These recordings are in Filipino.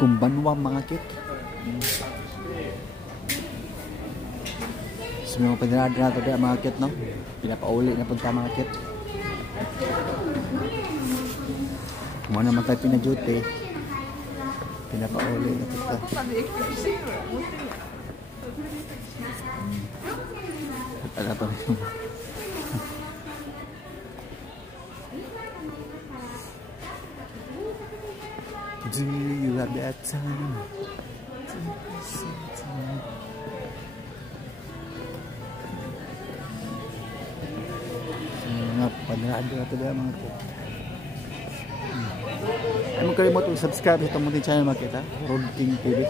Kumbanwang mga kit. So mga pinarada na ito mga kit, no? Pinapauli na punta mga kit. Kung naman tayo pinaduty, pinapauli na punta. Ala pa rin. Do you have that time? Nga, panarado na ito ba mga kit. Ay mo kalimot subscribe sa itong munting channel mga kit, ha? Road King TV.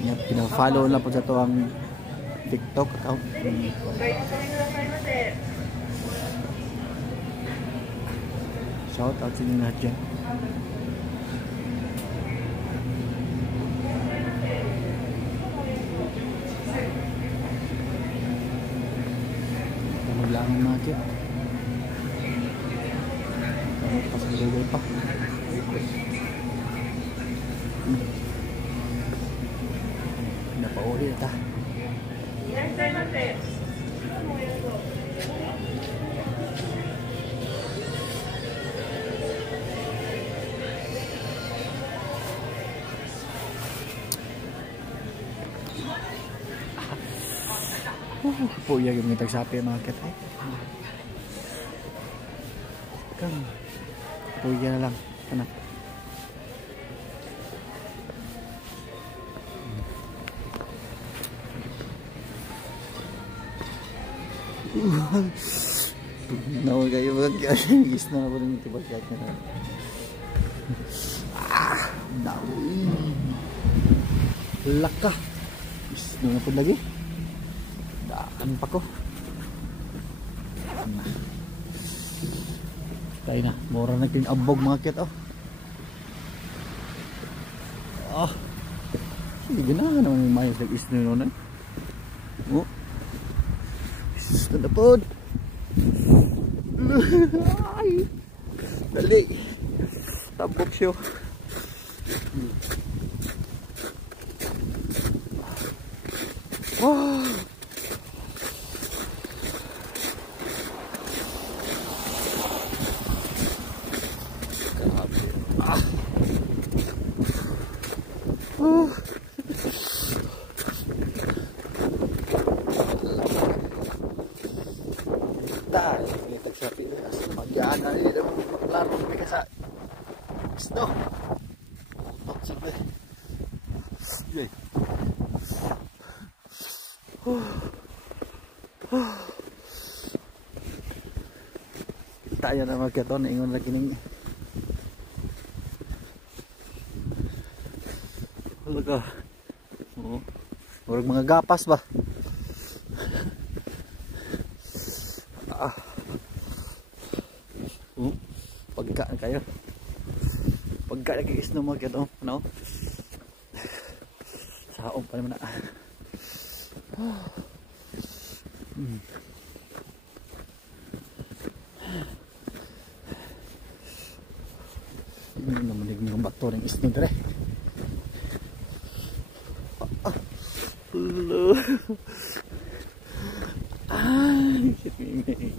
Nga, pinafollow lang po sa ito ang TikTok account. Shout out sa inyo lahat dyan. Maglangan mga kit. Pasagay pa. Napauli na ta. Puya yung mga tagsapi mga kit. Puya na lang. Anak. Nawag kayo mag-gis na ako rin ito bagkat na. Nawag. Laka. Gis na po lagi. Daan pa ko. Tayo na. Mura na kinabog mga kit. Sige na naman yung mayos nag-is na yun. Isus na napod. Ay. Dali. Tabok siya. Wow. Mag-gaan na rin laro kami ka sa snow. Sabi yay. Tayo na magkaton ingon na kining wala ka mga gapas ba. Pagka kayo. Pagka nag-iis na mga kito. Ano? Saom pa naman na. Hindi naman yung bato ng isno dere. Hello. Ay, kiting.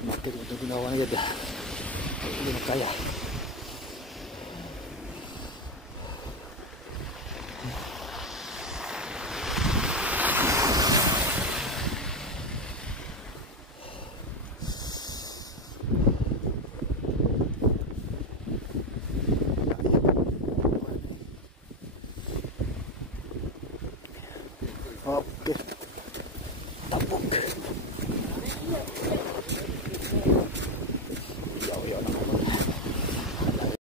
Makin untuk ginawa na yun. Hindi na kaya.